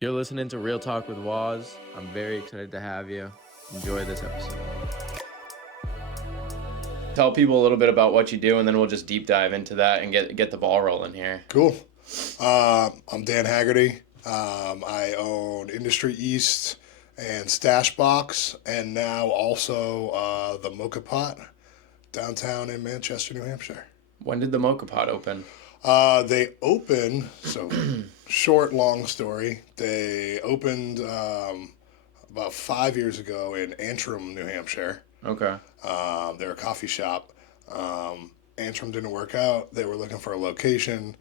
You're listening to Real Talk with Waz. I'm very excited to have you. Enjoy this episode. Tell people a little bit about what you do, and then we'll just deep dive into that and get the ball rolling here. Cool. I'm Dan Haggerty. I own Industry East and Stash Box, and now also the Moka Pot downtown in Manchester, New Hampshire. When did the Moka Pot open? They opened, so short, long story, they opened about 5 years ago in Antrim, New Hampshire. Okay. They're a coffee shop. Antrim didn't work out. They were looking for a location.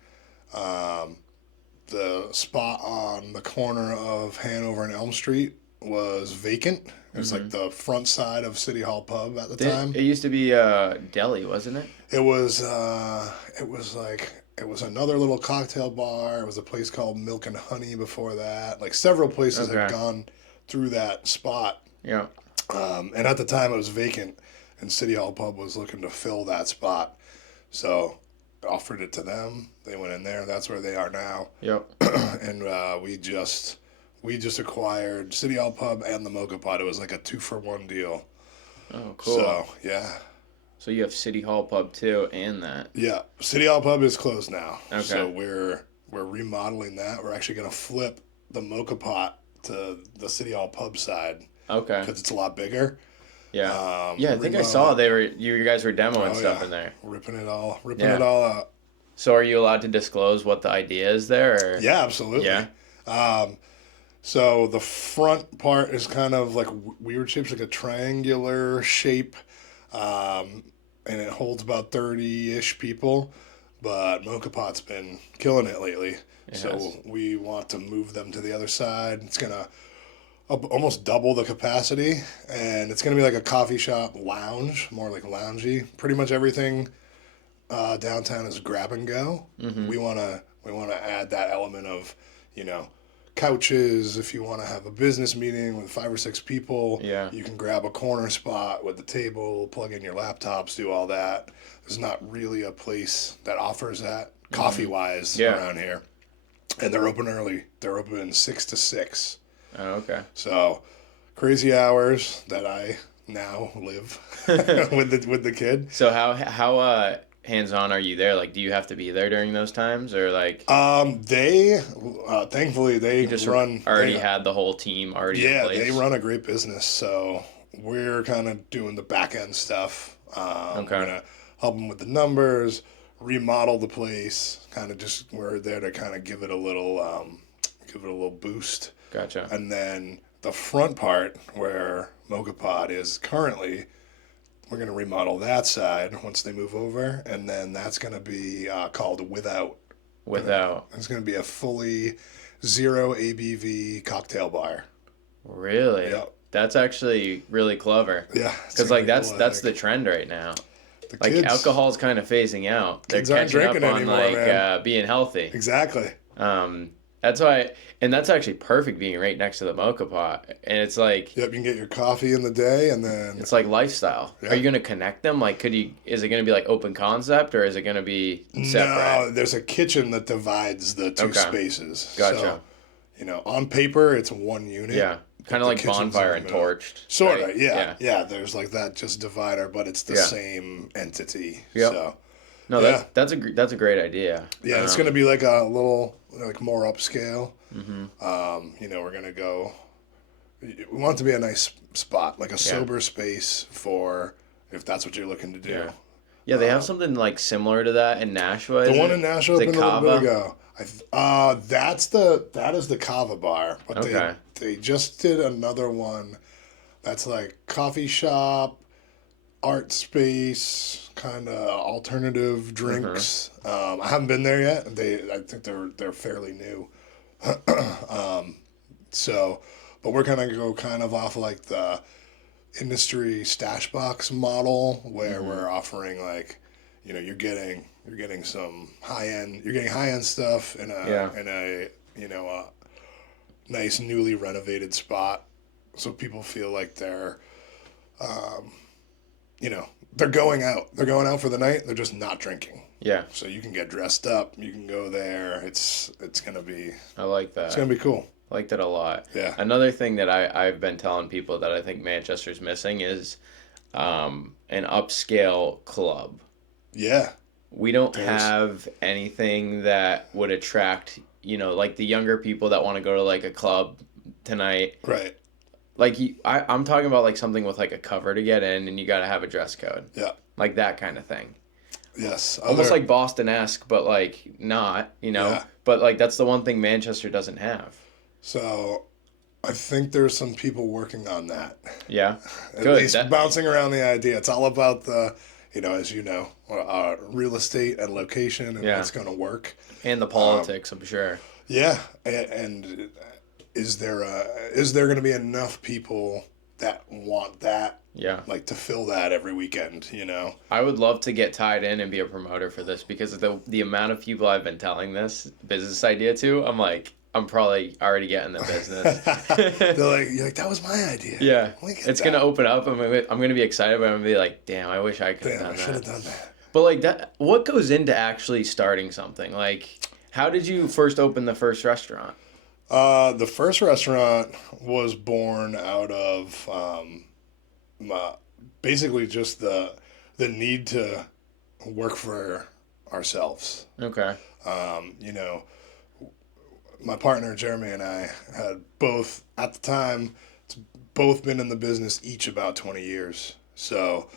The spot on the corner of Hanover and Elm Street was vacant. It was like the front side of City Hall Pub at the time. It used to be deli, wasn't it? It was another little cocktail bar. It was a place called Milk and Honey before that. Like several places had gone through that spot. Yeah. And at the time it was vacant, and City Hall Pub was looking to fill that spot. So offered it to them. They went in there. That's where they are now. Yep. And we just acquired City Hall Pub and the Moka Pot. It was like a 2-for-1 deal. Oh, cool. So yeah. So you have City Hall Pub too, and that. Yeah, City Hall Pub is closed now. Okay. So we're remodeling that. We're actually gonna flip the Moka Pot to the City Hall Pub side. Okay. Because it's a lot bigger. Yeah. I think I saw you guys were demoing stuff in there. Ripping it all out. So are you allowed to disclose what the idea is there? Or? Yeah, absolutely. Yeah. So the front part is kind of like weird shapes, like a triangular shape, and it holds about 30-ish people. But Moka Pot's been killing it lately. So we want to move them to the other side. It's gonna almost double the capacity, and it's gonna be like a coffee shop lounge, more like loungy. Pretty much everything downtown is grab and go. Mm-hmm. We wanna add that element of, couches. If you want to have a business meeting with 5 or 6 people, you can grab a corner spot with the table, plug in your laptops, do all that. There's not really a place that offers that coffee-wise around here. And they're open early. They're open 6 to 6. Oh, okay. So crazy hours that I now live with the kid. So how hands-on are you there? Like, do you have to be there during those times, or like? They thankfully they just run had the whole team already. Yeah, in place. they run a great business. So we're kind of doing the back end stuff. We're gonna help them with the numbers, remodel the place. We're there to kind of give it a little boost. Gotcha. And then the front part where Moka Pot is currently, we're going to remodel that side once they move over, and then that's going to be called Without. It's going to be a fully 0 ABV cocktail bar. Really? Yep. That's actually really clever. Yeah. Because that's the trend right now. Like kids, alcohol's kind of phasing out. They're kids aren't catching up drinking on anymore, being healthy. Exactly. That's why, and that's actually perfect being right next to the Moka Pot. And it's like, yep, you can get your coffee in the day, and then it's like lifestyle. Yep. Are you going to connect them? Like, is it going to be like open concept, or is it going to be separate? No, there's a kitchen that divides the two spaces. Gotcha. So, on paper, it's one unit. Yeah. Kind of like Bonfire and Torched. Sort of, right? Yeah. There's like that just divider, but it's the same entity. Yep. So, no, that's a great idea. Yeah, it's going to be like a little, like more upscale. Mm-hmm. We're going to go, we want it to be a nice spot, like a sober space for, if that's what you're looking to do. Yeah, they have something like similar to that in Nashua. The one in Nashua opened a little bit ago. That is the Kava bar, but they just did another one that's like coffee shop, art space, kind of alternative drinks. I haven't been there yet. I think they're fairly new. But we're gonna go kind of off like the industry stash box model where we're offering like, you're getting some high end stuff in a nice newly renovated spot, so people feel like they're they're going out for the night. They're just not drinking. Yeah. So you can get dressed up. You can go there. It's gonna be. I like that. It's gonna be cool. Liked it a lot. Yeah. Another thing that I've been telling people that I think Manchester's missing is an upscale club. Yeah. We don't There's have anything that would attract, like the younger people that want to go to like a club tonight. right. Like I'm talking about like something with like a cover to get in, and you got to have a dress code, Yeah. like that kind of thing. Yes. Almost like Boston-esque, but like not, Yeah. But like that's the one thing Manchester doesn't have. So I think there's some people working on that. Yeah, At good. least bouncing around the idea. It's all about the, as you know, real estate and location and Yeah. what's going to work. And the politics, I'm sure. Yeah. And is there going to be enough people that want that? Yeah. Like to fill that every weekend, I would love to get tied in and be a promoter for this because the amount of people I've been telling this business idea to, I'm probably already getting the business. You're like, that was my idea. Yeah. It's going to open up. I'm going to be excited, but I'm going to be like, damn, I wish I could have done that. I should have done that. But like that, what goes into actually starting something? Like, how did you first open the first restaurant? The first restaurant was born out of basically just the need to work for ourselves. Okay. My partner Jeremy and I had both at the time both been in the business each about 20 years. So,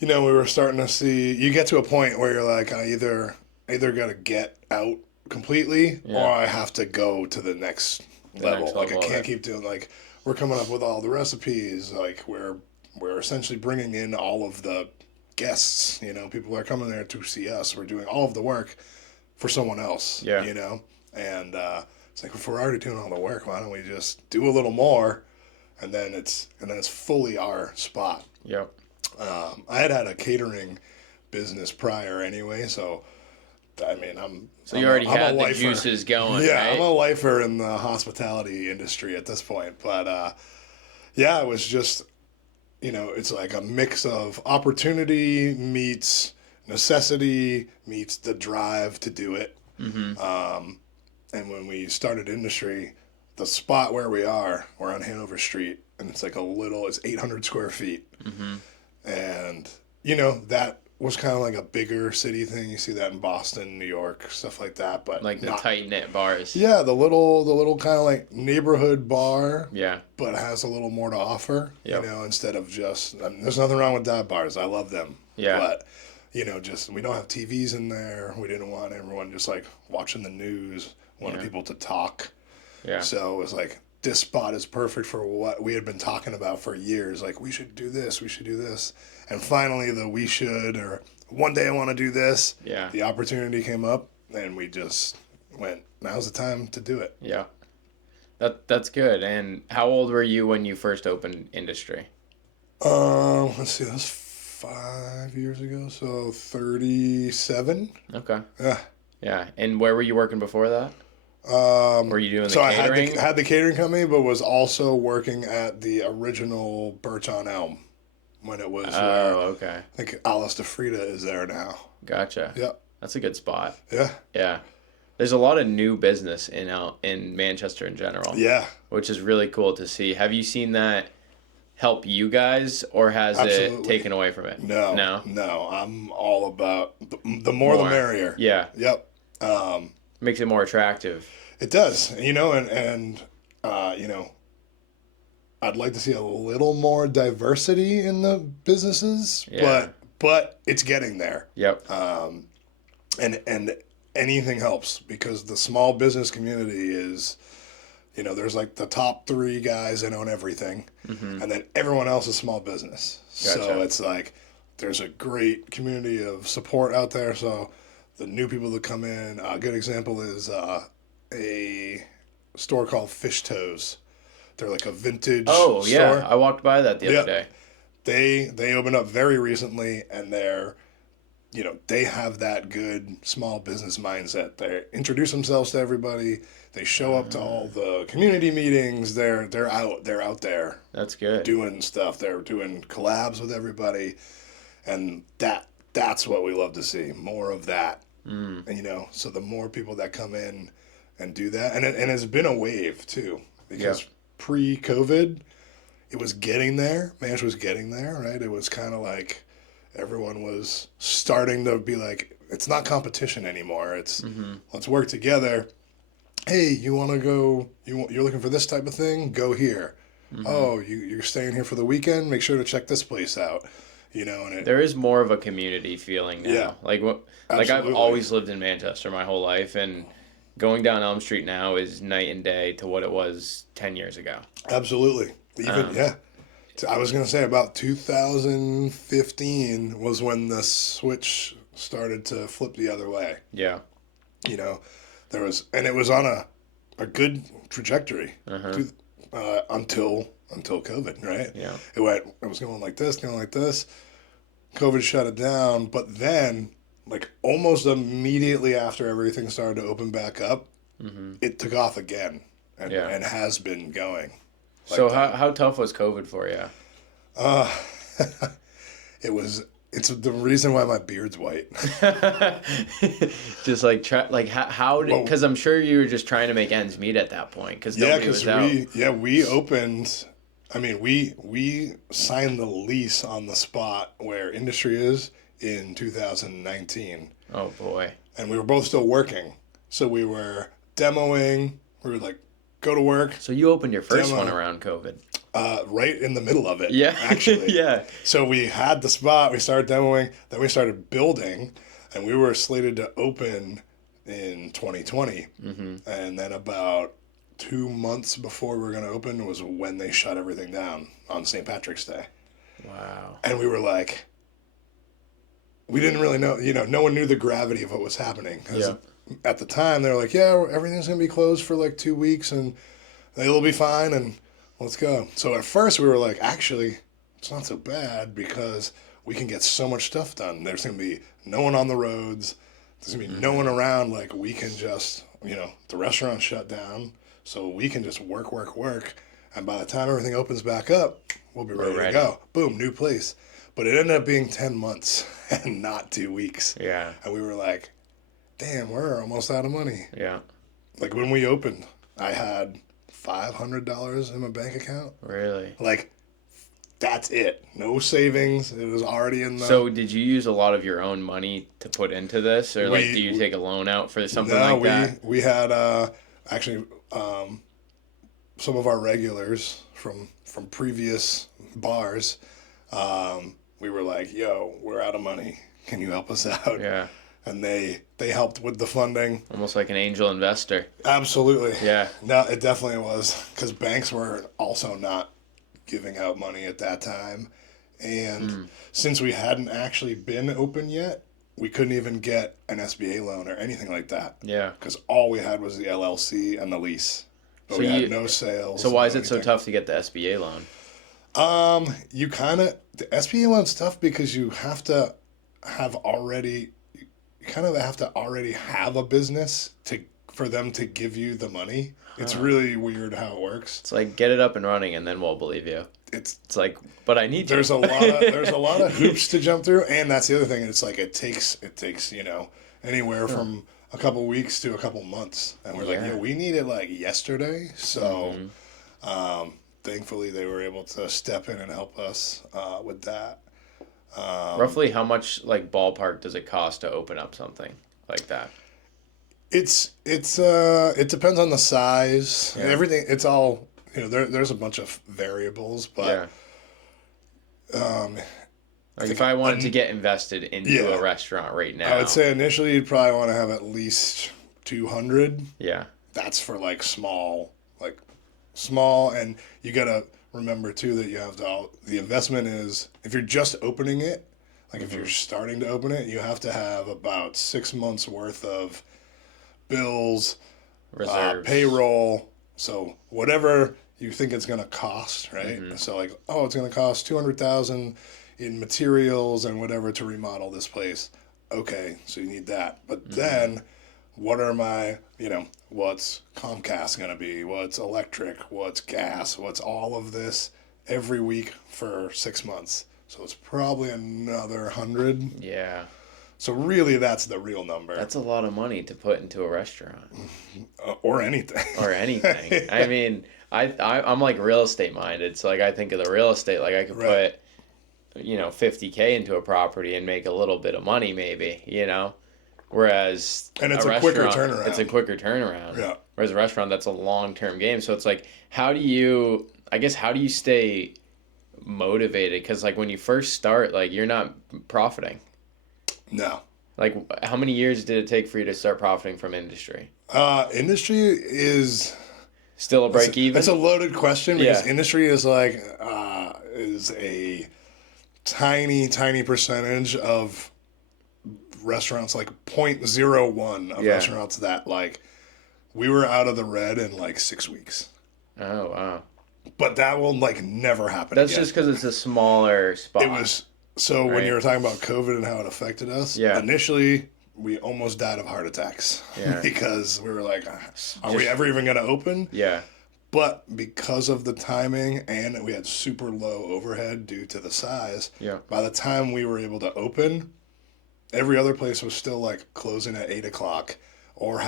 we were starting to see you get to a point where you're like, I either got to get out completely or I have to go to the next level. Like I can't keep doing we're coming up with all the recipes. Like we're essentially bringing in all of the guests. People are coming there to see us. We're doing all of the work for someone else. Yeah. And it's like if we're already doing all the work, why don't we just do a little more, and then it's fully our spot. Yep. I had a catering business prior anyway, so. I mean, you already had the juices going, yeah, right? I'm a lifer in the hospitality industry at this point. But, it was just, it's like a mix of opportunity meets necessity meets the drive to do it. Mm-hmm. And when we started industry, the spot where we're on Hanover Street, and it's it's 800 square feet. Mm-hmm. And, that was kind of like a bigger city thing. You see that in Boston, New York, stuff like that. But like the tight-knit bars. Yeah, the little kind of like neighborhood bar. Yeah. But has a little more to offer. Yep. Instead of just there's nothing wrong with dive bars. I love them. Yeah. But just we don't have TVs in there. We didn't want everyone just watching the news. Wanted people to talk. Yeah. So it was this spot is perfect for what we had been talking about for years. We should do this. We should do this. And finally, we should, or one day I want to do this. Yeah. The opportunity came up, and we just went, now's the time to do it. Yeah. That's good. And how old were you when you first opened industry? Let's see, that was 5 years ago, so 37. Okay. Yeah. Yeah. And where were you working before that? Were you doing the catering? I had the catering company, but was also working at the original Birch on Elm when it was. Okay. I think Alice DeFrida is there now. Gotcha. Yep. That's a good spot. Yeah. Yeah. There's a lot of new business in Manchester in general. Yeah. Which is really cool to see. Have you seen that help you guys, or has it taken away from it? No. I'm all about the more the merrier. Yeah. Yep. Makes it more attractive. It does, and I'd like to see a little more diversity in the businesses, but it's getting there. Yep. And anything helps because the small business community is, there's the top 3 guys that own everything, and then everyone else is small business. Gotcha. So it's there's a great community of support out there. So the new people that come in, a good example is a store called Fish Toes. They're a vintage store. Yeah, I walked by that the other day. They opened up very recently, and they have that good small business mindset. They introduce themselves to everybody. They show up to all the community meetings. They're out there. That's good. Doing stuff. They're doing collabs with everybody, and that's what we love to see. More of that. And, so the more people that come in and do that. And it's been a wave too, because Yeah. pre-COVID, it was getting there. Manch was getting there, right? It was kind of like everyone was starting to be like, it's not competition anymore. It's let's work together. Hey, you want to go? You're looking for this type of thing? Go here. Oh, you're staying here for the weekend? Make sure to check this place out. And There is more of a community feeling now. Yeah, Like I've absolutely. always lived in Manchester my whole life, and going down Elm Street now is night and day to what it was 10 years ago. Absolutely. Even yeah. I was gonna say about 2015 was when the switch started to flip the other way. Yeah. There was, and it was on a good trajectory until COVID, right? Yeah. It was going like this. COVID shut it down, but then, like almost immediately after everything started to open back up, it took off again, and has been going. So how tough was COVID for you? It's the reason why my beard's white. Just like how did, because I'm sure you were just trying to make ends meet at that point because nobody was out. we opened. I mean, we signed the lease on the spot where industry is in 2019. Oh boy! And we were both still working, so we were demoing. We were like, go to work. So you opened your first one around COVID. Right in the middle of it. Yeah. Actually. Yeah. So we had the spot. We started demoing. Then we started building, and we were slated to open in 2020. And then about 2 months before we were going to open was when they shut everything down on St. Patrick's Day. Wow. And we were like, we didn't really know. No one knew the gravity of what was happening. Yeah. At the time, they were like, yeah, everything's going to be closed for like 2 weeks, and it'll be fine. And let's go. So at first we were like, actually, it's not so bad because we can get so much stuff done. There's going to be no one on the roads. There's going to be no one around. Like we can just, the restaurant shut down. So we can just work. And by the time everything opens back up, we'll be ready to go. Boom, new place. But it ended up being 10 months and not 2 weeks. Yeah. And we were like, damn, we're almost out of money. Yeah. Like when we opened, I had $500 in my bank account. Really? Like, that's it. No savings. It was already in the... So did you use a lot of your own money to put into this? Or do you take a loan out for something like that? We had, actually, some of our regulars from previous bars, we were like, yo, we're out of money. Can you help us out? Yeah. And they helped with the funding. Almost like an angel investor. Absolutely. Yeah. No, it definitely was. Because banks were also not giving out money at that time. And since we hadn't actually been open yet, we couldn't even get an SBA loan or anything like that. Yeah. Because all we had was the LLC and the lease. But so we had no sales. So why is it so tough to get the SBA loan? The SBA loan's tough because you have to have already... kind of have to already have a business for them to give you the money. It's really weird how it works. It's like get it up and running and then we'll believe you. It's like, but I need there's you. There's a lot of hoops to jump through, and that's the other thing. It's like it takes anywhere from a couple weeks to a couple months, and we're like, we need it like yesterday. So thankfully they were able to step in and help us with that. Roughly how much like ballpark does it cost to open up something like that? It depends on the size. Yeah. Everything. It's all there's a bunch of variables, but like if I wanted to get invested into a restaurant right now, I would say initially you'd probably want to have at least 200. Yeah, that's for like small, and you gotta remember too that you have the investment is if you're just opening it, like if you're starting to open it, you have to have about 6 months worth of bills, payroll. So whatever you think it's gonna cost, right? So like, it's gonna cost $200,000 in materials and whatever to remodel this place. Okay, so you need that, but then what are my, what's Comcast going to be? What's electric? What's gas? What's all of this every week for 6 months? So it's probably another 100. Yeah. So really, that's the real number. That's a lot of money to put into a restaurant. Or anything. Or anything. Yeah. I mean, I'm like real estate minded. So like I think of the real estate, like I could put, 50K into a property and make a little bit of money maybe, Whereas and it's a quicker turnaround. It's a quicker turnaround. Yeah. Whereas a restaurant, that's a long-term game. So it's like, how do you stay motivated? Because like when you first start, like you're not profiting. No. Like how many years did it take for you to start profiting from industry? Industry is still a break even. It's a loaded question because industry is like is a tiny percentage of restaurants, like 0.01 of restaurants that like we were out of the red in like 6 weeks. Oh wow. But that will like never happen That's again. just because it's a smaller spot. It was when you were talking about COVID and how it affected us. Yeah. Initially, we almost died of heart attacks because we were like, "Are we ever even going to open?" Yeah. But because of the timing and we had super low overhead due to the size, by the time we were able to open, every other place was still like closing at 8:00, or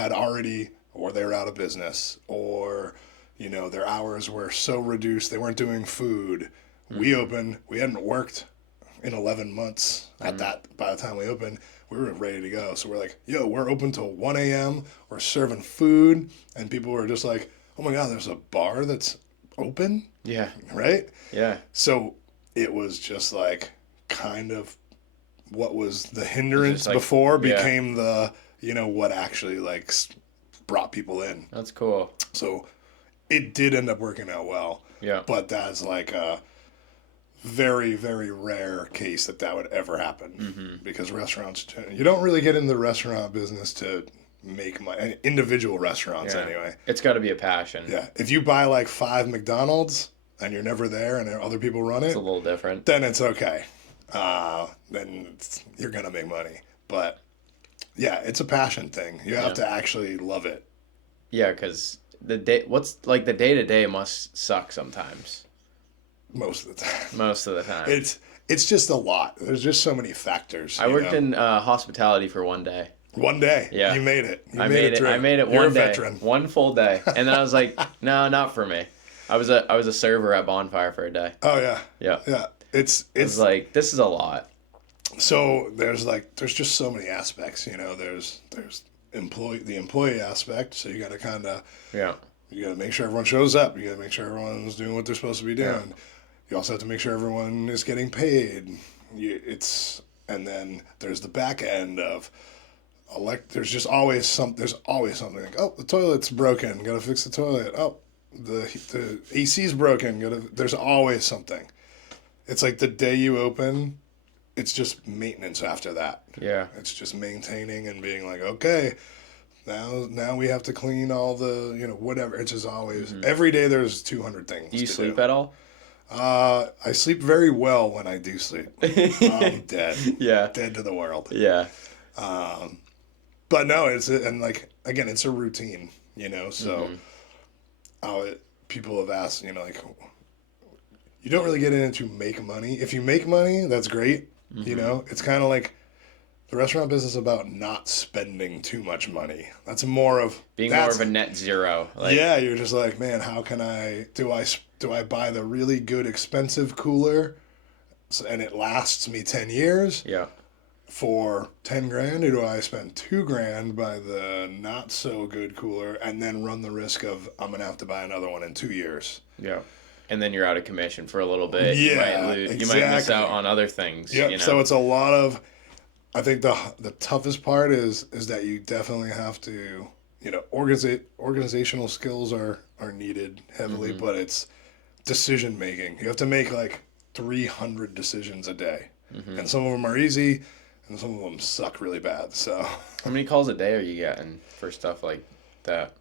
or they were out of business, or their hours were so reduced they weren't doing food. Mm-hmm. We opened. We hadn't worked in 11 months at that. By the time we opened, we were ready to go. So we're like, we're open till 1 a.m. We're serving food, and people were just like, oh my God, there's a bar that's open? Yeah. Right? Yeah. So it was just like kind of what was the hindrance before became the, what actually like brought people in. That's cool. So it did end up working out well. Yeah. But that's like a very, very rare case that would ever happen because restaurants, you don't really get in the restaurant business to make money. Individual restaurants anyway. It's got to be a passion. Yeah. If you buy like 5 McDonald's and you're never there and other people run it, it's a little different. Then it's okay. Then you're going to make money. But yeah, it's a passion thing. You have to actually love it. Yeah, because the day-to-day must suck sometimes. Most of the time. Most of the time. It's just a lot. There's just so many factors. I worked in hospitality for 1 day. 1 day. Yeah. You made it. I made it. I made it You're one day. Veteran. One full day. And then I was like, no, not for me. I was a server at Bonfire for a day. Oh yeah. Yeah. Yeah. It's like, this is a lot. So there's just so many aspects, there's the employee aspect. So you got to kind of, you got to make sure everyone shows up. You got to make sure everyone's doing what they're supposed to be doing. Yeah. You also have to make sure everyone is getting paid. And then there's the back end of there's always something like, oh, the toilet's broken, gotta fix the toilet. Oh, the AC's broken, there's always something. It's like the day you open, it's just maintenance after that. Yeah. It's just maintaining and being like, okay, now we have to clean all the, whatever. It's just always, every day there's 200 things. Do you sleep at all? I sleep very well when I do sleep. I'm dead. Yeah. Dead to the world. Yeah. But no, it's a routine, so people have asked, you don't really get in it to make money. If you make money, that's great. It's kind of like the restaurant business is about not spending too much money. That's more of being more of a net zero. You're just like, man, how can do I buy the really good expensive cooler and it lasts me 10 years? Yeah. For 10 grand, or do I spend $2,000 by the not so good cooler and then run the risk of I'm gonna have to buy another one in 2 years? Yeah. And then you're out of commission for a little bit. Yeah, you might miss out on other things. Yeah. So it's a lot of. I think the toughest part is that you definitely have to, organizational skills are needed heavily, but it's decision making. You have to make like 300 decisions a day, and some of them are easy, and some of them suck really bad. So how many calls a day are you getting for stuff like that?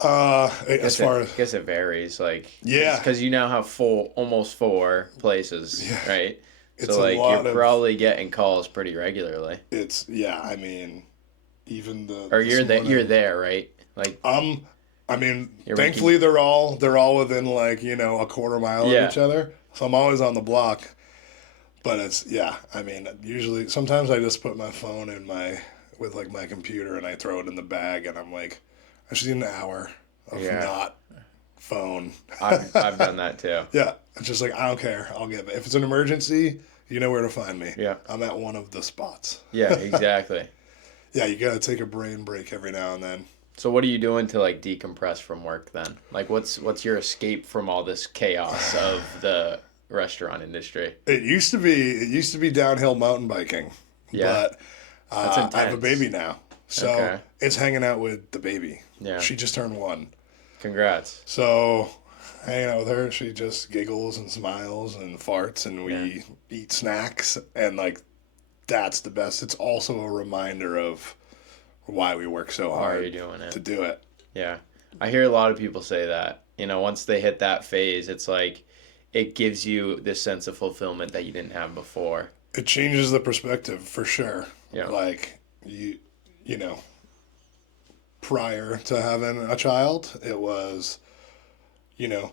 I guess it varies. Because you now have almost 4 places, right? So you're probably getting calls pretty regularly. Even the or you're there, right? Thankfully they're all within a quarter mile of each other. So I'm always on the block. But it's, yeah, I mean, usually, sometimes I just put my phone with like my computer and I throw it in the bag and I'm like, I just need an hour of not phone. I've done that too. Yeah. It's just like, I don't care. I'll give it. If it's an emergency, you know where to find me. Yeah. I'm at one of the spots. Yeah, exactly. Yeah, you got to take a brain break every now and then. So what are you doing to like decompress from work then? Like what's your escape from all this chaos of the restaurant industry? It used to be downhill mountain biking. Yeah. But I have a baby now. So Okay. it's hanging out with the baby. Yeah. She just turned 1. Congrats. So hanging out with her, she just giggles and smiles and farts and we eat snacks and like that's the best. It's also a reminder of why we work so hard Why are you doing it? to do it. Yeah. I hear a lot of people say that. You know, once they hit that phase, it's like it gives you this sense of fulfillment that you didn't have before. It changes the perspective for sure. Yeah. Like you know, prior to having a child, it was, you know,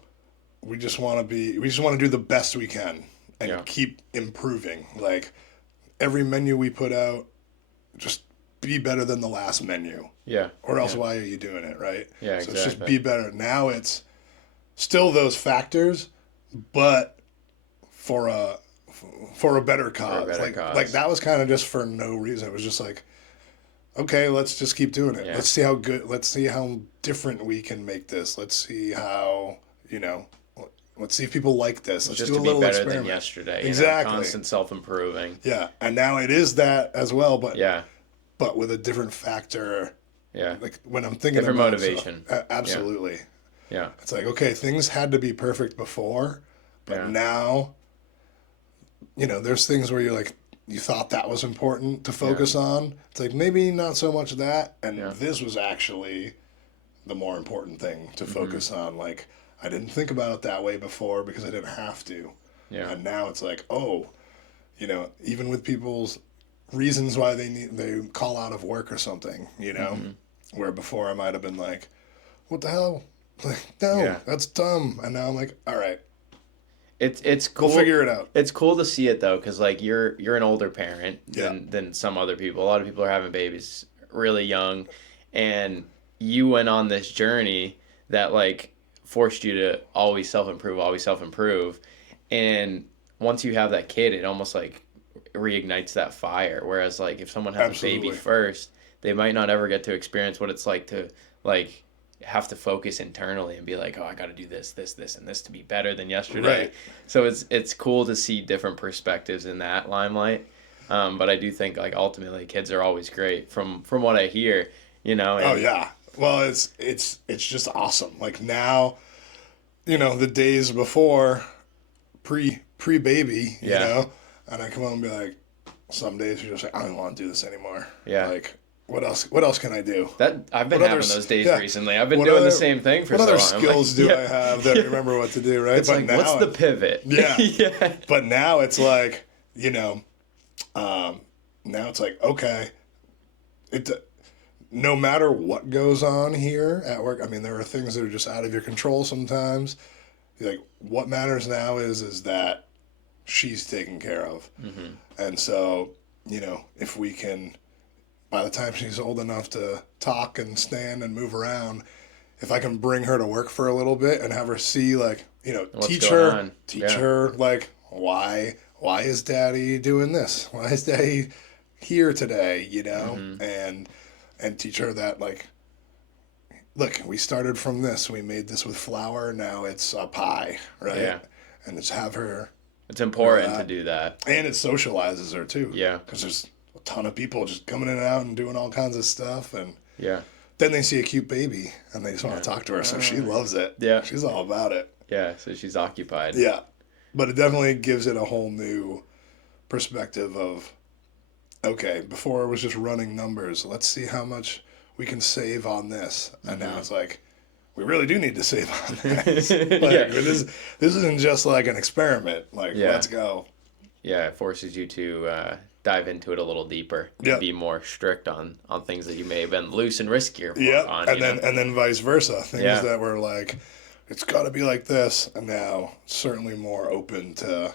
we just want to do the best we can and keep improving. Like every menu we put out, just be better than the last menu. Yeah. Or else why are you doing it, right? Yeah, so exactly. it's just be better. Now it's still those factors, but for a better cause. Like that was kind of just for no reason. It was just like, okay, let's just keep doing it. Yeah. Let's see how different we can make this. Let's see how, let's see if people like this. Let's just do a to be little better experiment. than yesterday. Exactly. Constant self-improving. Yeah. And now it is that as well, but yeah. But with a different factor. Yeah. Like when I'm thinking different about motivation. Absolutely. Yeah. It's like, okay, things had to be perfect before, but now, there's things where you're like, you thought that was important to focus on. It's like, maybe not so much that. And this was actually the more important thing to focus on. Like, I didn't think about it that way before because I didn't have to. Yeah. And now it's like, even with people's reasons why they call out of work or something, where before I might have been like, what the hell? Like, no, that's dumb. And now I'm like, all right. It's cool. We'll figure it out. It's cool to see it though, because like you're an older parent than some other people. A lot of people are having babies really young, and you went on this journey that like forced you to always self improve, and once you have that kid, it almost like reignites that fire. Whereas like if someone has a baby first, they might not ever get to experience what it's like to like have to focus internally and be like, oh, I got to do this, and this to be better than yesterday. Right. So it's cool to see different perspectives in that limelight. But I do think like ultimately kids are always great from what I hear, And, oh yeah. Well, it's just awesome. Like now, the days before pre-baby, and I come home and be like, some days you're just like, I don't want to do this anymore. Yeah. Like, what else can I do? That I've been having those days recently. I've been doing the same thing for so long. What other skills do I have that remember what to do, right? It's like, what's the pivot? Yeah. Yeah. But now it's like, now it's like, okay, no matter what goes on here at work, I mean, there are things that are just out of your control sometimes. Like, what matters now is that she's taken care of. Mm-hmm. And so, if we can, by the time she's old enough to talk and stand and move around, if I can bring her to work for a little bit and have her see, like, teach her, like, why is Daddy doing this? Why is Daddy here today? And teach her that, like, look, we started from this. We made this with flour. Now it's a pie, right? Yeah. And just have her. It's important to do that. And it socializes her, too. Yeah. Because there's a ton of people just coming in and out and doing all kinds of stuff. And yeah. Then they see a cute baby and they just want to talk to her. So she loves it. Yeah. She's all about it. Yeah. So she's occupied. Yeah. But it definitely gives it a whole new perspective of, okay, before it was just running numbers. Let's see how much we can save on this. And now it's like, we really do need to save on this. This isn't just like an experiment. Like, let's go. Yeah, it forces you to dive into it a little deeper. And be more strict on things that you may have been loose and riskier on. And then vice versa. Things that were like, it's got to be like this. And now certainly more open to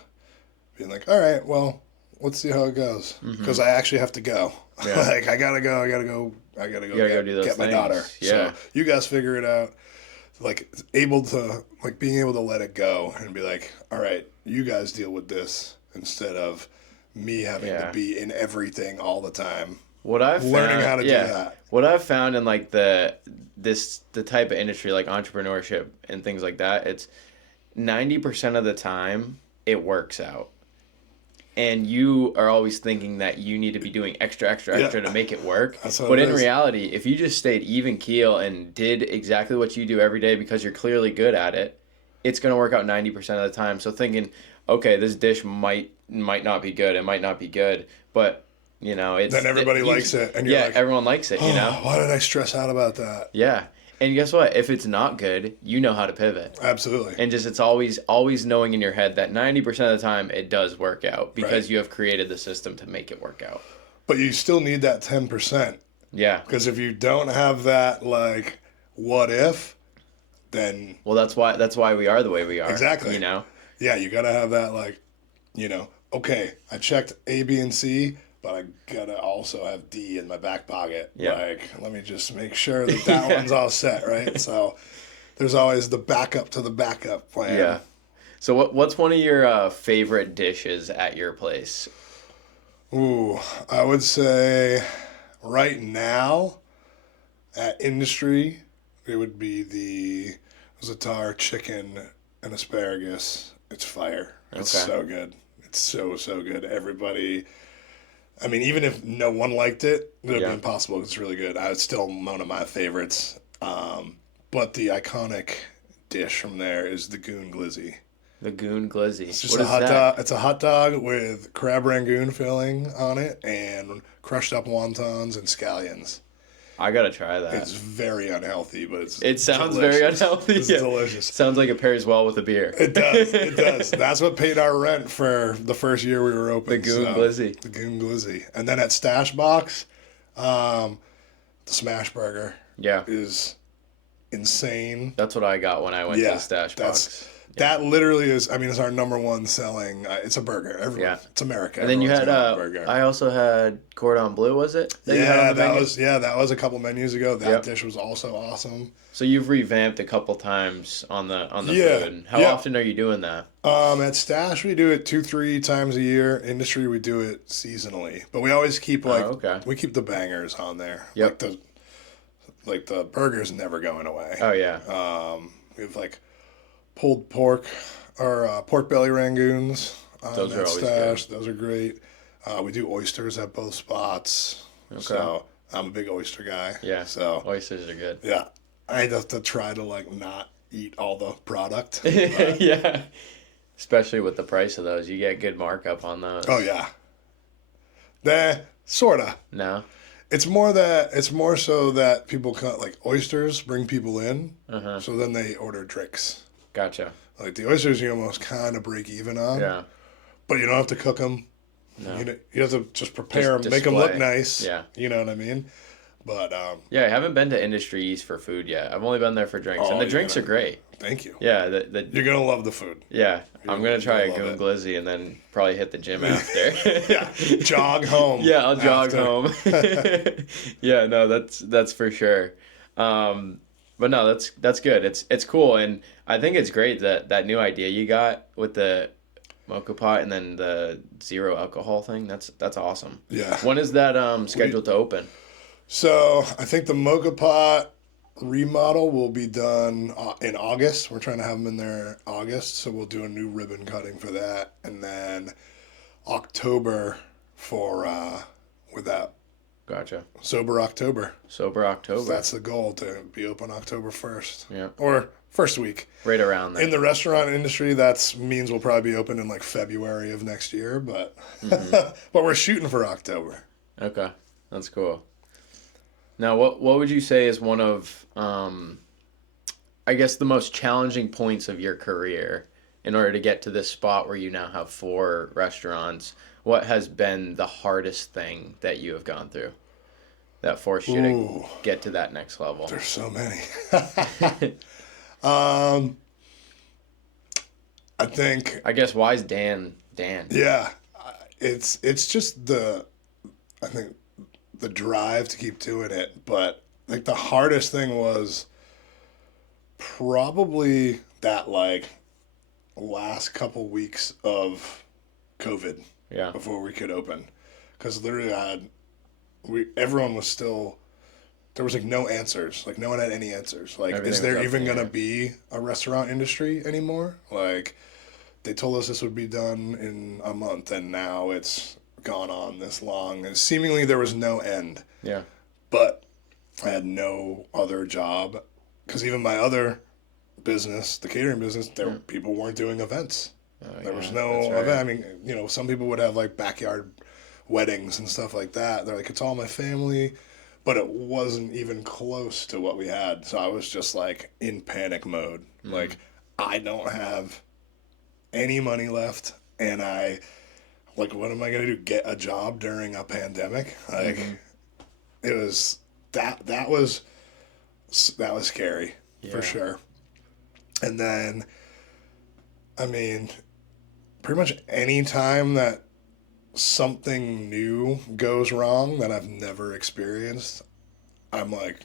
being like, all right, well, let's see how it goes, because I actually have to go. Yeah. Like I gotta go get my daughter. Yeah. So you guys figure it out. Like being able to let it go and be like, all right, you guys deal with this instead of me having to be in everything all the time. What I've learning how to do that. What I've found in like the type of industry like entrepreneurship and things like that, it's 90% of the time it works out. And you are always thinking that you need to be doing extra to make it work. But in reality, if you just stayed even keel and did exactly what you do every day because you're clearly good at it, it's going to work out 90% of the time. So thinking, okay, this dish might not be good. It might not be good. But, you know, it's... Then everybody likes it. And you're like, everyone likes it, you know? Why did I stress out about that? Yeah. And guess what? If it's not good, you know how to pivot. Absolutely. And just it's always knowing in your head that 90% of the time it does work out because you have created the system to make it work out. But you still need that 10%. Yeah. Because if you don't have that, like, what if, then... Well, that's why we are the way we are. Exactly. You know? Yeah, you got to have that, like, you know, okay, I checked A, B, and C, but I gotta also have D in my back pocket. Yeah. Like, let me just make sure that one's all set, right? So there's always the backup to the backup plan. Yeah. So what's one of your favorite dishes at your place? Ooh, I would say right now at Industry, it would be the za'atar chicken and asparagus. It's fire. It's so good. It's so good. Everybody... I mean, even if no one liked it, it would have been possible. It's really good. It's still one of my favorites. But the iconic dish from there is the goon glizzy. The goon glizzy. It's just a hot dog. It's a hot dog with crab rangoon filling on it and crushed up wontons and scallions. I gotta try that. It's very unhealthy, but it sounds delicious. very unhealthy. It's delicious. Sounds like it pairs well with a beer. It does. It does. That's what paid our rent for the first year we were open. The goon glizzy. The goon glizzy. And then at Stash Box, the smash burger is insane. That's what I got when I went to the Stash Box. That literally is, I mean, it's our number one selling. It's a burger. It's America. And then you had, I also had cordon bleu, was it? That was a couple menus ago. That dish was also awesome. So you've revamped a couple times on the food. How often are you doing that? At Stash, we do it 2-3 times a year. Industry, we do it seasonally. But we always keep, we keep the bangers on there. Yep. Like the burger's never going away. Oh, yeah. We have, pulled pork or pork belly rangoons. Those are always Stash. good. Those are great. We do oysters at both spots. Okay. So I'm a big oyster guy. Yeah. So oysters are good. Yeah. I have to try to not eat all the product. Yeah. Especially with the price of those, you get good markup on those. Oh yeah. Sorta. No. It's more so that people oysters bring people in. So then they order drinks. Gotcha. Like the oysters, you almost kind of break even on. Yeah. But you don't have to cook them. No. You have to just prepare them, make them look nice. Yeah. You know what I mean? But yeah, I haven't been to Industry East for food yet. I've only been there for drinks, and the drinks are great. Thank you. Yeah, you're gonna love the food. Yeah, I'm gonna try a goon glizzy and then probably hit the gym after. Yeah, jog home. Yeah, I'll jog home. Yeah, no, that's for sure. But no, that's good. It's cool, and I think it's great that new idea you got with the Moka Pot and then the zero alcohol thing. That's awesome. Yeah. When is that scheduled to open? So I think the Moka Pot remodel will be done in August. We're trying to have them in there August, so we'll do a new ribbon cutting for that, and then October for with that. Gotcha. Sober October. Sober October. So that's the goal, to be open October 1st. Yeah. Or first week. Right around there. In the restaurant industry, that means we'll probably be open in February of next year, but but we're shooting for October. Okay, that's cool. Now, what would you say is one of, I guess, the most challenging points of your career in order to get to this spot where you now have 4 restaurants? What has been the hardest thing that you have gone through that forced you to get to that next level? There's so many. I think. I guess, why is Dan Dan. Yeah, it's just I think the drive to keep doing it, but like the hardest thing was probably that like last couple weeks of COVID Yeah. before we could open, because literally everyone was still, there was like no answers, like no one had any answers, like Everything is was there up even in the gonna air. be a restaurant industry anymore? Like they told us this would be done in a month, and now it's gone on this long, and seemingly there was no end. Yeah. But I had no other job, because even my other business, the catering business, people weren't doing events. There was no that's right. event. I mean, some people would have like backyard weddings and stuff like that. They're like, it's all my family, but it wasn't even close to what we had. So I was just like in panic mode. Like, I don't have any money left, and what am I gonna do? Get a job during a pandemic? Like, it was that was scary for sure. And then, I mean, pretty much any time that something new goes wrong that I've never experienced, I'm like,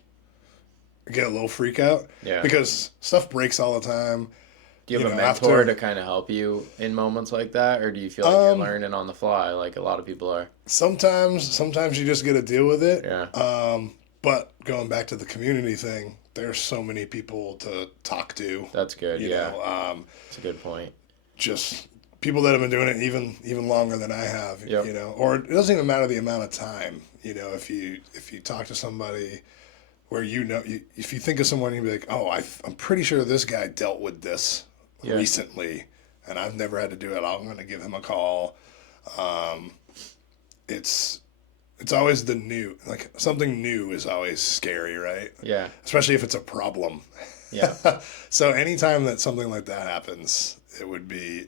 I get a little freak out. Yeah. Because stuff breaks all the time. Do you have a mentor to kind of help you in moments like that, or do you feel like you're learning on the fly, like a lot of people are? Sometimes you just got to deal with it. Yeah. But going back to the community thing, there's so many people to talk to. That's good. You Yeah. know, That's a good point. just people that have been doing it even longer than I have. Yep. Or it doesn't even matter the amount of time. If you talk to somebody where if you think of someone, you'd be like, oh, I'm pretty sure this guy dealt with this recently, and I've never had to do it. I'm going to give him a call. It's always the new, like something new is always scary, right? Yeah. Especially if it's a problem. Yeah. So anytime that something like that happens, it would be,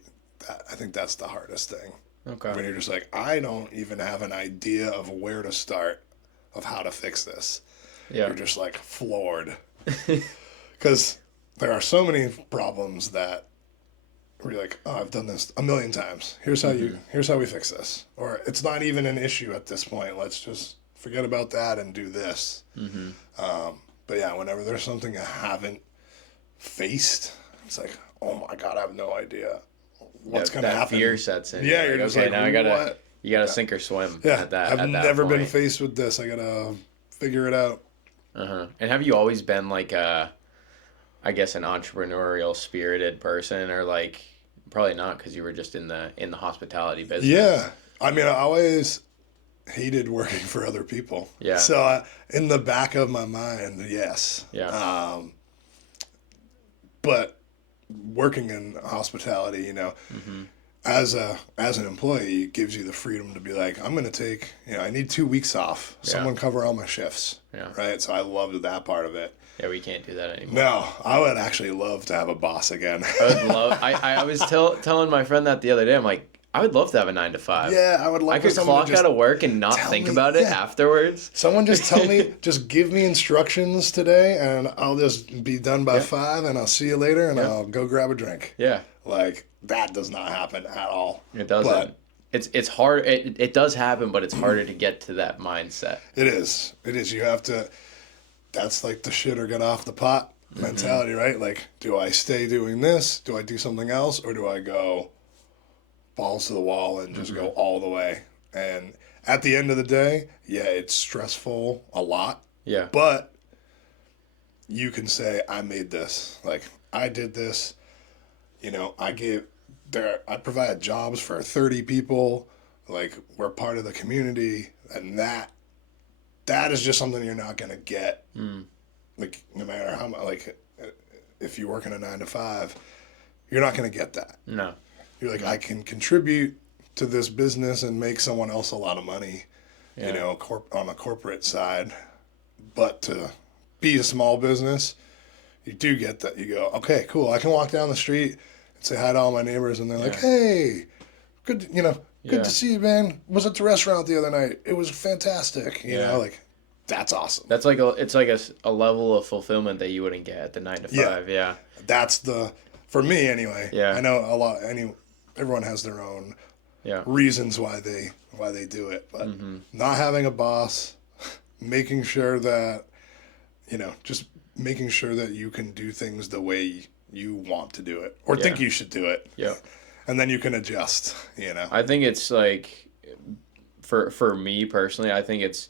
I think that's the hardest thing. Okay. When you're just like, I don't even have an idea of where to start, of how to fix this. Yeah. You're just like floored. Because there are so many problems that where you're like, oh, I've done this a million times. Here's how we fix this. Or it's not even an issue at this point. Let's just forget about that and do this. But yeah, whenever there's something I haven't faced, it's like, oh my God, I have no idea what's going to happen. Fear sets in. Yeah, you're just like, now you gotta sink or swim. Yeah, at that, I've at that never point. been faced with this. I gotta figure it out. And have you always been like I guess an entrepreneurial spirited person, or like probably not because you were just in the hospitality business? Yeah, I mean, I always hated working for other people. Yeah. So in the back of my mind, yes. Yeah. But working in hospitality, as an employee, it gives you the freedom to be like, I'm going to take, I need 2 weeks off. Someone cover all my shifts. Yeah. Right. So I loved that part of it. Yeah, we can't do that anymore. No, I would actually love to have a boss again. I would love. I was telling my friend that the other day. I'm like, I would love to have a 9 to 5. Yeah, I would love. I could clock out of work and not think about it afterwards. Someone just tell me, just give me instructions today, and I'll just be done by 5, and I'll see you later, and I'll go grab a drink. Yeah. Like, that does not happen at all. It doesn't. But it's hard. It does happen, but it's harder to get to that mindset. It is. You have to. That's like the shit or get off the pot mentality, right? Like, do I stay doing this? Do I do something else? Or do I go balls to the wall and just go all the way? And at the end of the day, yeah, it's stressful a lot. Yeah. But you can say, I made this. Like, I did this. I provided jobs for 30 people. Like, we're part of the community. And that is just something you're not going to get. Like, no matter how much, like, if you work in a 9 to 5, you're not going to get that. No. You're like, I can contribute to this business and make someone else a lot of money, on a corporate side. But to be a small business, you do get that. You go, okay, cool. I can walk down the street and say hi to all my neighbors, and they're like, hey, good, good to see you, man. Was at the restaurant the other night. It was fantastic. You know, like, that's awesome. That's like it's like a level of fulfillment that you wouldn't get at the 9 to 5. Yeah. That's for me anyway. Yeah. I know everyone has their own reasons why they do it. But not having a boss, making sure that, just making sure that you can do things the way you want to do it or think you should do it. Yeah. And then you can adjust, I think it's like, for me personally, I think it's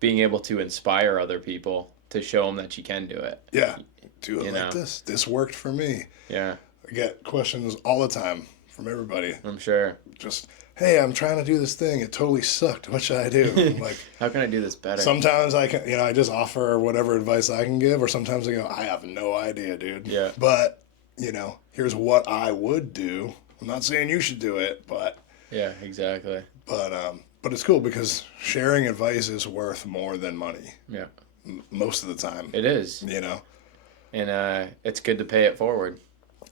being able to inspire other people to show them that you can do it. Yeah. Do it like this. This worked for me. Yeah. I get questions all the time from everybody. I'm sure. Just, hey, I'm trying to do this thing. It totally sucked. What should I do? I'm like, how can I do this better? Sometimes I can, I just offer whatever advice I can give, or sometimes I go, I have no idea, dude. Yeah. But, here's what I would do. I'm not saying you should do it, but. Yeah, exactly. But it's cool because sharing advice is worth more than money. Yeah. Most of the time. It is. And it's good to pay it forward.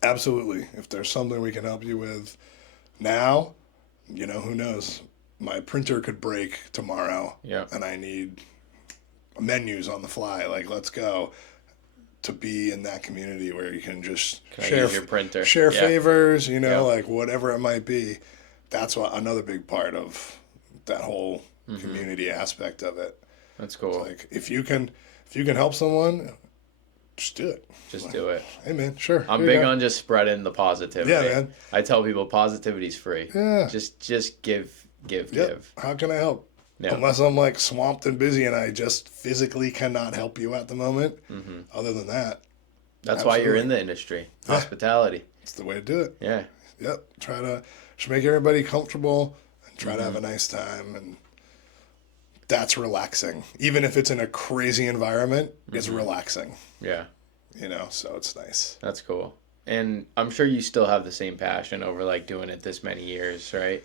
Absolutely. If there's something we can help you with now, who knows? My printer could break tomorrow. Yeah. And I need menus on the fly. Like, let's go. To be in that community where you can just share your printer, share favors, like whatever it might be. That's another big part of that whole community aspect of it. That's cool. It's like if you can help someone, just do it. Just do it. Hey man, sure. I'm big on just spreading the positivity. Yeah, man. I tell people positivity's free. Yeah. Just give. How can I help? Yeah. Unless I'm like swamped and busy and I just physically cannot help you at the moment. Other than that. That's why you're in the industry. Hospitality. It's the way to do it. Yeah. Yep. Try to make everybody comfortable and try to have a nice time, and that's relaxing. Even if it's in a crazy environment, it's relaxing. Yeah. So it's nice. That's cool. And I'm sure you still have the same passion over like doing it this many years, right?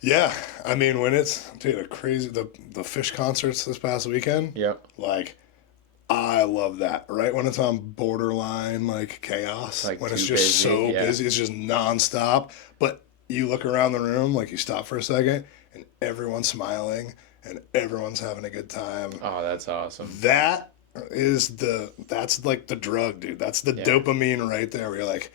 Yeah. I mean, when it's, dude, the fish concerts this past weekend. Yep. Like, I love that. Right when it's on borderline, like, chaos. Like when it's just so busy. It's just nonstop. But you look around the room, like, you stop for a second, and everyone's smiling, and everyone's having a good time. Oh, that's awesome. That's like the drug, dude. That's the dopamine right there where you're like,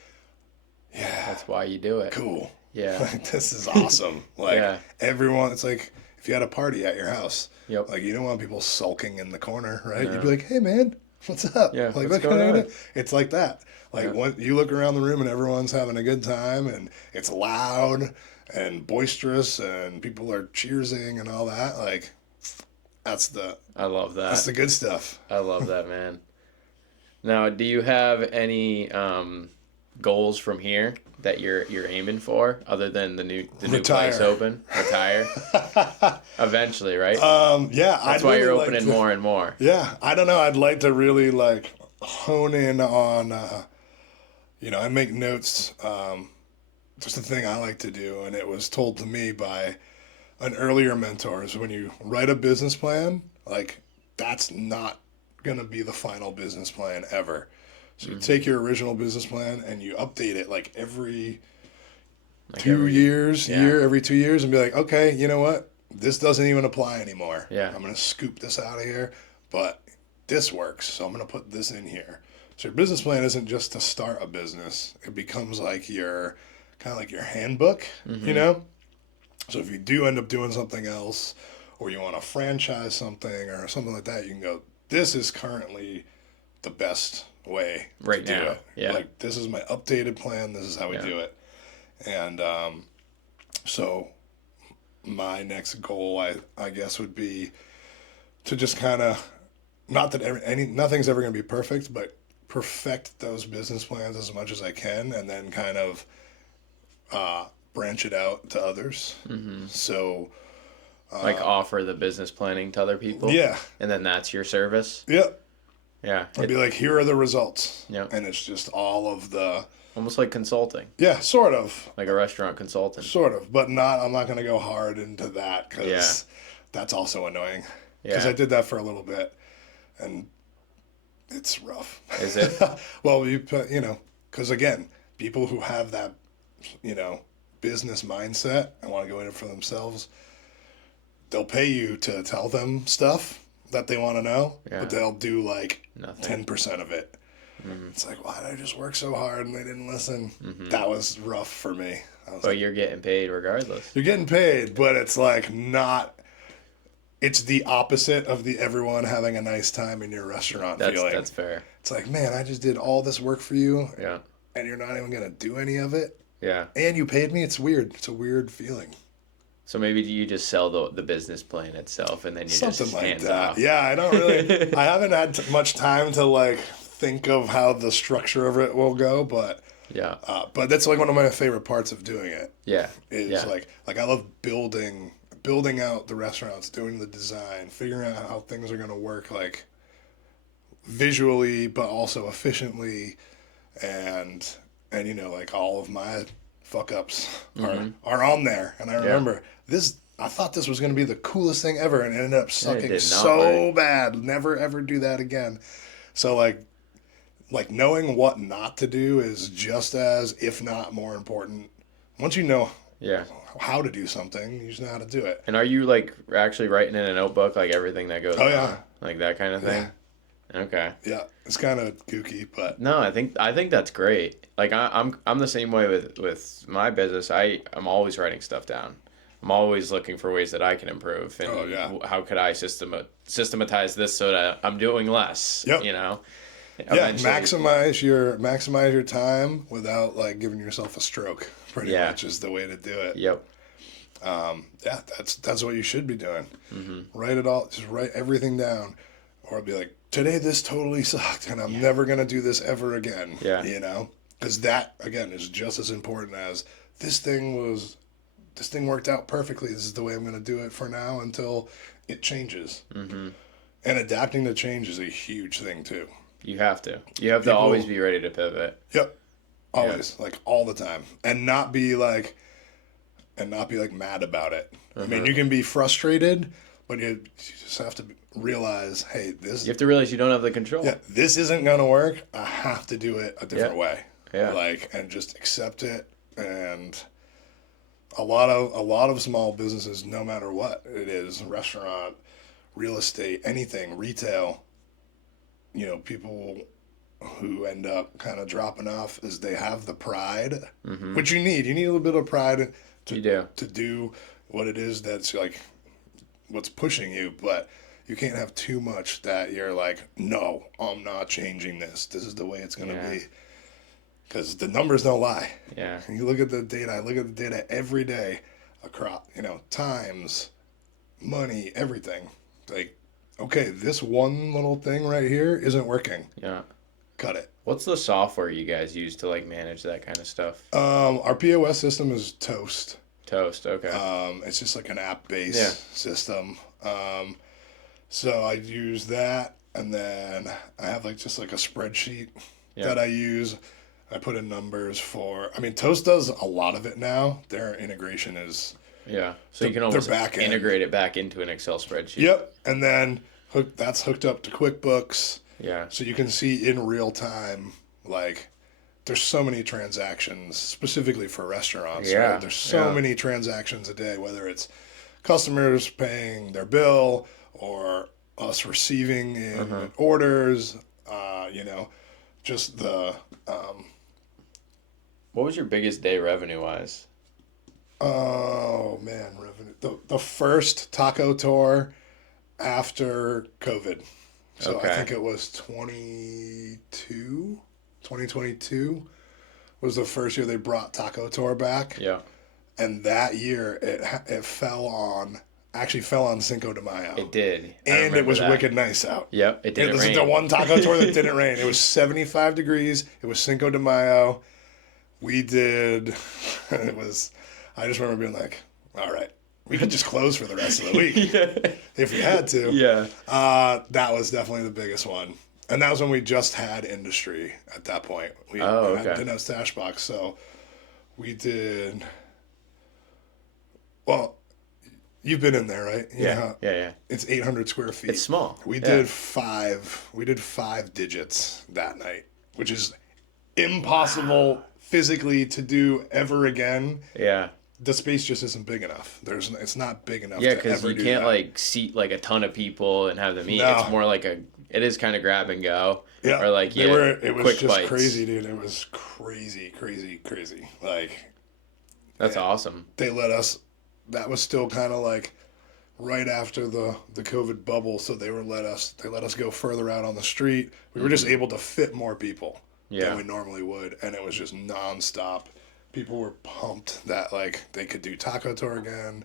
yeah. That's why you do it. Cool. Yeah. Like, this is awesome. Like, everyone, it's like if you had a party at your house. Yep. Like, you don't want people sulking in the corner, right? No. You'd be like, hey, man, what's up? Yeah, like, what's going on? It's like that. Like, when you look around the room and everyone's having a good time and it's loud and boisterous and people are cheersing and all that, like, I love that. That's the good stuff. I love that, man. Now, do you have any goals from here that you're aiming for other than the new place open? Retire. Eventually, right? Yeah. That's why you're opening more and more. Yeah. I don't know. I'd like to really like hone in on, I make notes. Just a thing I like to do, and it was told to me by an earlier mentor, is when you write a business plan, like, that's not going to be the final business plan ever. So you take your original business plan and you update it like every 2 years, every 2 years, and be like, okay, you know what? This doesn't even apply anymore. Yeah. I'm going to scoop this out of here, but this works, so I'm going to put this in here. So your business plan isn't just to start a business. It becomes like your handbook, So if you do end up doing something else, or you want to franchise something or something like that, you can go, this is currently the best way to do it. Yeah. Like, this is my updated plan. This is how we do it. And so my next goal, I guess, would be to just kind of, not that nothing's ever going to be perfect, but perfect those business plans as much as I can, and then kind of branch it out to others. So like offer the business planning to other people. Yeah. And then that's your service. Yep. Yeah. I'd be like, here are the results. Yeah. And it's just all of the... Almost like consulting. Yeah, sort of. Like a restaurant consultant. Sort of. But I'm not going to go hard into that because that's also annoying. Because I did that for a little bit. And it's rough. Is it? Well, because again, people who have that, business mindset and want to go in it for themselves, they'll pay you to tell them stuff that they want to know, but they'll do like nothing. 10% of it. It's like, why did I just work so hard and they didn't listen? That was rough for me. But you're getting paid regardless. You're getting paid, but it's like not. It's the opposite of the everyone having a nice time in your restaurant feeling. That's fair. It's like, man, I just did all this work for you. Yeah. And you're not even gonna do any of it. Yeah. And you paid me. It's weird. It's a weird feeling. So maybe you just sell the business plan itself, and then you Something just like hands that. off. Yeah, I don't really. I haven't had much time to like think of how the structure of it will go, but Yeah. but that's like one of my favorite parts of doing it. Yeah. Is like I love building out the restaurants, doing the design, figuring out how things are gonna work, like visually, but also efficiently, and you know, like all of my fuck ups are on there. And I remember this. I thought this was going to be the coolest thing ever, and it ended up sucking so bad. Never ever do that again. So like knowing what not to do is just as, if not more important. Once you know how to do something, you just know how to do it. And are you like actually writing in a notebook like everything that goes on? Like that kind of thing? Yeah. Okay. Yeah, it's kind of kooky, but no, I think that's great. Like I'm the same way with my business. I'm always writing stuff down. I'm always looking for ways that I can improve, and how could I systematize this so that I'm doing less. Yep. You know. Yeah, maximize your time without like giving yourself a stroke. Pretty much is the way to do it. Yep. Yeah, that's what you should be doing. Mm-hmm. Write it all. Just write everything down, or be like, today this totally sucked, and I'm never gonna do this ever again. Yeah. You know, because that again is just as important as this thing worked out perfectly. This is the way I'm gonna do it for now until it changes. Mm-hmm. And adapting to change is a huge thing too. You have to. You have to always be ready to pivot. Yep. Always, like all the time, and not be like mad about it. I mean, you can be frustrated, but you just have to realize, hey, this. You have to realize you don't have the control. Yeah, this isn't gonna work. I have to do it a different way. Yeah. Like, and just accept it. And a lot of small businesses, no matter what it is, restaurant, real estate, anything, retail. You know, people who end up kind of dropping off is they have the pride, which you need. You need a little bit of pride to do what it is that's like what's pushing you, but you can't have too much that you're like, no, I'm not changing this. This is the way it's going to be. Because the numbers don't lie. Yeah. You look at the data. I look at the data every day across, times, money, everything. Like, okay, this one little thing right here isn't working. Yeah. Cut it. What's the software you guys use to like manage that kind of stuff? Our POS system is Toast. Toast, okay. It's just like an app-based system. So I use that, and then I have just like a spreadsheet that I use. I put in numbers for. I mean, Toast does a lot of it now. Their integration is. Yeah, so you can almost integrate it back into an Excel spreadsheet. Yep, and then that's hooked up to QuickBooks. Yeah. So you can see in real time, like, there's so many transactions, specifically for restaurants. Yeah. Right? There's so many transactions a day, whether it's customers paying their bill or us receiving in orders, just the... What was your biggest day revenue-wise? Oh, man, revenue. The first taco tour after COVID. So I think it was 2022 was the first year they brought Taco Tour back. Yeah. And that year it fell on Cinco de Mayo. It did. And it was wicked nice out. Yep, it didn't rain. This is the one Taco Tour that didn't rain. It was 75 degrees. It was Cinco de Mayo. I just remember being like, all right. We could just close for the rest of the week if we had to. Yeah. That was definitely the biggest one. And that was when we just had industry at that point. We didn't have Stash Box. So we did... Well, you've been in there, right? Yeah. It's 800 square feet. It's small. We did 5 digits that night, which is impossible physically to do ever again. Yeah. The space just isn't big enough. It's not big enough. Yeah, because you can't like seat like a ton of people and have them eat. No. It's more like it is kind of grab and go. Yeah, or like it was quick just bites. crazy, dude. It was crazy. Like That's awesome. They let us. That was still kind of like right after the COVID bubble, so they let us go further out on the street. We were just able to fit more people than we normally would, and it was just nonstop. People were pumped that like they could do Taco Tour again.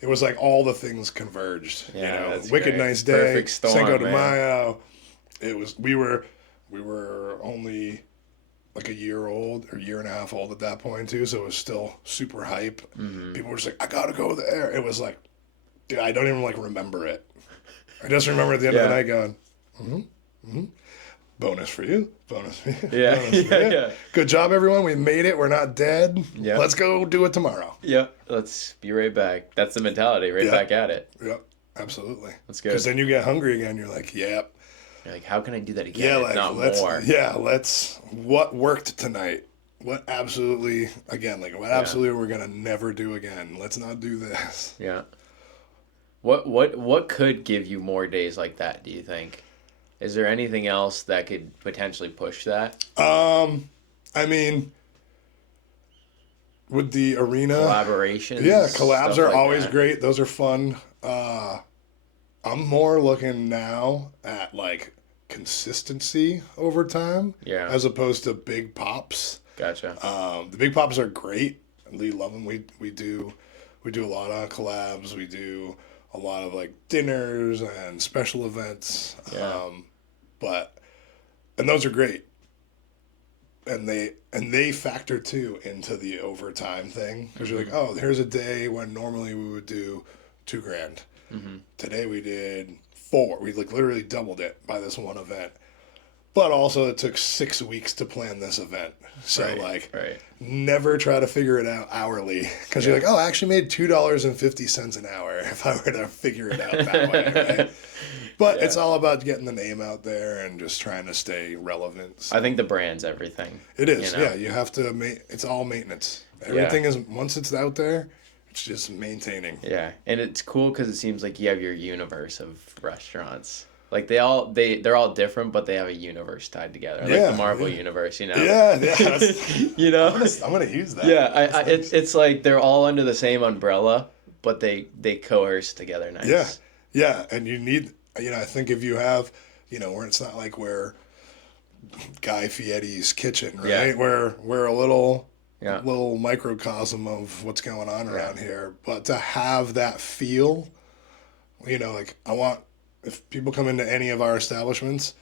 It was like all the things converged. Yeah, that's Wicked great. Nice Day, Perfect storm, Cinco de man. Mayo. It was we were only like a year old or year and a half old at that point too, so it was still super hype. People were just like, I gotta go there. It was like, dude, I don't even like remember it. I just remember at the end of the night going, bonus for you, bonus for you, Yeah, bonus for you. yeah. Good job, everyone. We made it. We're not dead. Yeah. Let's go do it tomorrow. Yep. Let's be right back. That's the mentality. Right back at it. Yep, absolutely. That's good. Because then you get hungry again. You're like, yep. You're like, how can I do that again? Yeah, If like not let's more. what worked tonight? What absolutely absolutely we're gonna never do again. Let's not do this. Yeah. What could give you more days like that, do you think? Is there anything else that could potentially push that? I mean, with the arena Collaborations? yeah, collabs stuff are like always that? great. Those are fun. I'm more looking now at like consistency over time, as opposed to big pops. Gotcha. The big pops are great. We love them. We do a lot of collabs. We do a lot of like dinners and special events. Yeah. And those are great. And they factor too into the overtime thing, because you're like, oh, here's a day when normally we would do $2,000. Today we did 4. We like literally doubled it by this one event. But also it took 6 weeks to plan this event. So never try to figure it out hourly, because you're like, oh, I actually made $2.50 an hour if I were to figure it out that way, right? But it's all about getting the name out there and just trying to stay relevant. So I think the brand's everything. it is, you know? yeah. You have to it's all maintenance. Everything is, once it's out there, it's just maintaining. Yeah, and it's cool because it seems like you have your universe of restaurants. Like they're all different, but they have a universe tied together. Like the Marvel universe, you know. Yeah, that's, you know. I'm gonna use that. Yeah, it's like they're all under the same umbrella, but they coerce together nice. Yeah, and you need, I think if you have, where it's not like we're Guy Fieri's kitchen, right? Yeah. We're a little Yeah. little microcosm of what's going on around here. But to have that feel, like I want, if people come into any of our establishments,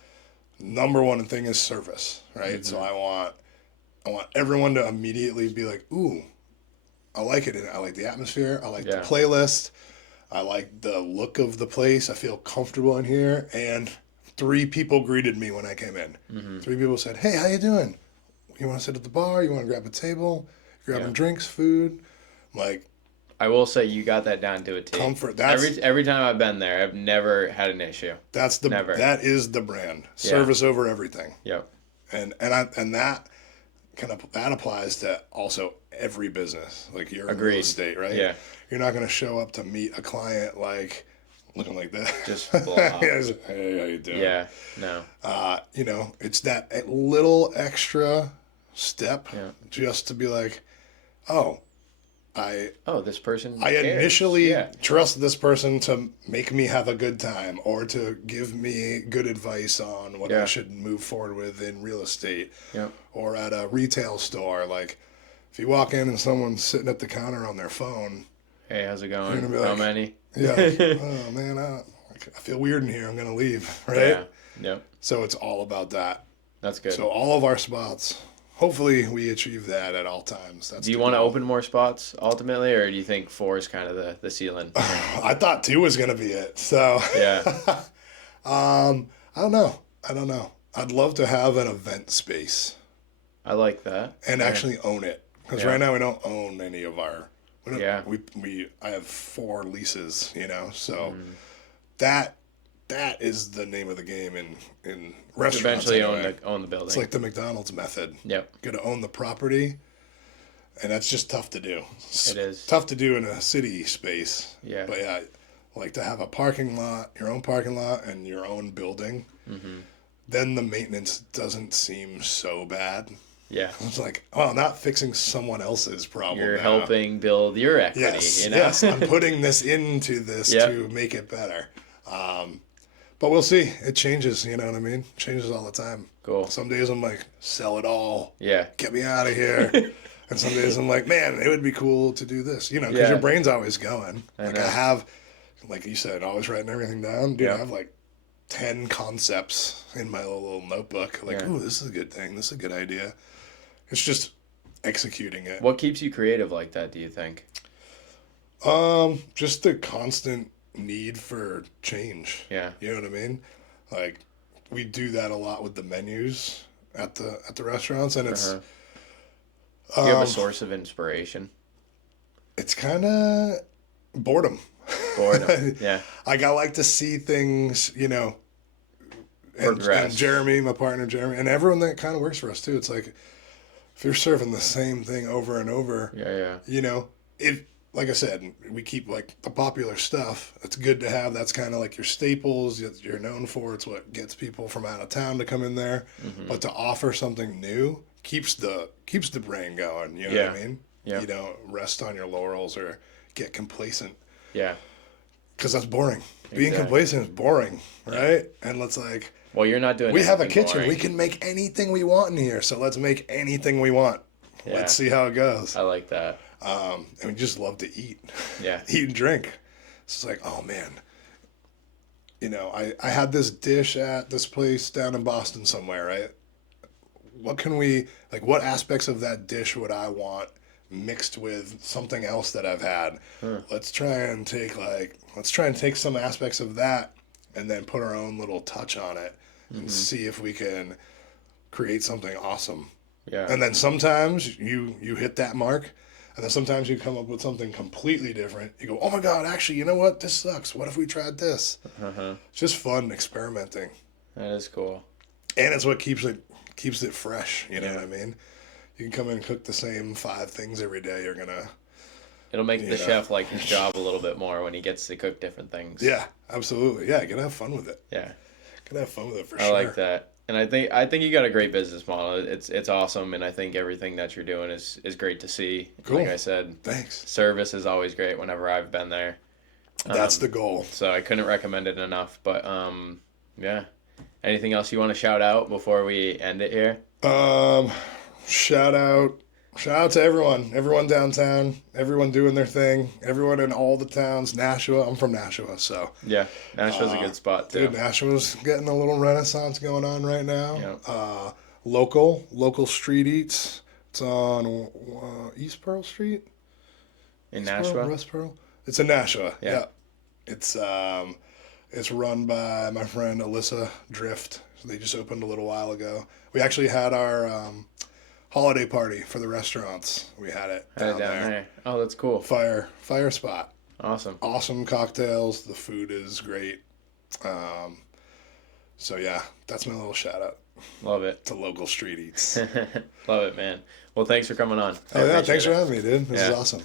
number one thing is service, right? So I want everyone to immediately be like, ooh, I like it. I like the atmosphere. I like the playlist. I like the look of the place. I feel comfortable in here. And 3 people greeted me when I came in. 3 people said, hey, how you doing? You want to sit at the bar? You want to grab a table? You're grabbing drinks, food? Like, I will say you got that down to a T. Comfort. Every time I've been there, I've never had an issue. That is the brand. Service over everything. Yep. And that that applies to also every business. Like you're in real estate, right? Yeah. You're not going to show up to meet a client like looking like that. Just blah. Hey, how you doing? Yeah. No. It's that little extra step just to be like, oh, this person I cares. initially trust this person to make me have a good time or to give me good advice on what I should move forward with in real estate or at a retail store. Like if you walk in and someone's sitting at the counter on their phone, hey, how's it going? You're gonna be How like, many? Yeah. Oh man, I feel weird in here. I'm gonna leave. Right. Yeah. Yep. So it's all about that. That's good. So all of our spots, hopefully we achieve that at all times. Do you want to open more spots ultimately, or do you think 4 is kind of the ceiling? I thought 2 was gonna be it. So yeah. I don't know. I'd love to have an event space. I like that. And actually own it. Because right now we don't own any of our. I have 4 leases, so that is the name of the game in restaurants. Eventually anyway. own the building. It's like the McDonald's method. Yep. Got to own the property, and that's just tough to do. It is tough to do in a city space. Yeah. But yeah, like to have a parking lot, your own parking lot, and your own building. Then the maintenance doesn't seem so bad. Yeah. It's like, oh, not fixing someone else's problem. You're now. helping build your equity. Yes, You know? yes. I'm putting this into this Yep. to make it better. But we'll see. It changes. You know what I mean? Changes all the time. Cool. Some days I'm like, sell it all. Yeah. Get me out of here. And some days I'm like, man, it would be cool to do this. You know, because Yeah. your brain's always going. I Like know. I have, like you said, always writing everything down. Dude, Yeah. I have like 10 concepts in my little notebook. Like, Yeah. ooh, this is a good thing. This is a good idea. It's just executing it. What keeps you creative like that, do you think? Just the constant need for change. Yeah. You know what I mean? Like we do that a lot with the menus at the restaurants, and it's Do you have a source of inspiration? it's kind of boredom. Boredom. Yeah. Like I like to see things, you know. And Progress. Jeremy, my partner Jeremy, and everyone that kind of works for us too. It's like if you're serving the same thing over and over, Yeah. you know, if like I said, we keep like the popular stuff. It's good to have. That's kind of like your staples. You're known for. It's what gets people from out of town to come in there. Mm-hmm. But to offer something new keeps the brain going. You know Yeah. what I mean? Yeah. You don't rest on your laurels or get complacent Yeah. because that's boring. Being Exactly. complacent is boring, right? And let's like Well, you're not doing we have a anything kitchen. boring. We can make anything we want in here. So let's make anything we want. Yeah. Let's see how it goes. I like that. And we just love to eat. Yeah. Eat and drink. It's like, oh man. You know, I had this dish at this place down in Boston somewhere, right? What can we, like, what aspects of that dish would I want mixed with something else that I've had? Let's try and take some aspects of that and then put our own little touch on it and see if we can create something awesome. Yeah. And then sometimes you hit that mark, and then sometimes you come up with something completely different. You go, oh my God, actually, you know what? This sucks. What if we tried this? It's just fun experimenting. That is cool. And it's what keeps it fresh. You know what I mean? You can come in and cook the same 5 things every day. You're going to... It'll make the know. chef like his job a little bit more when he gets to cook different things. Yeah, absolutely. Yeah, you got to have fun with it. Yeah. Got to have fun with it for I sure. like that. And I think you got a great business model. It's awesome, and I think everything that you're doing is great to see. Cool. Like I said, Thanks. service is always great whenever I've been there. That's the goal. So I couldn't recommend it enough. But yeah. Anything else you want to shout out before we end it here? Shout out to everyone downtown, everyone doing their thing, everyone in all the towns. Nashua, I'm from Nashua, so Yeah, Nashua's a good spot too. dude, Nashua's getting a little renaissance going on right now. Yeah. Local street eats. It's on East Pearl Street. In East Pearl, Nashua? West Pearl. It's in Nashua. Yeah. Yeah. It's run by my friend Alyssa Drift. So they just opened a little while ago. We actually had our holiday party for the restaurants. We had it down there. Oh, that's cool. Fire spot. Awesome. Awesome cocktails. The food is great. So yeah, that's my little shout out Love it. to local street eats. Love it, man. Well, thanks for coming on. I Oh yeah, appreciate thanks for it. having me, dude. This is Yeah. awesome.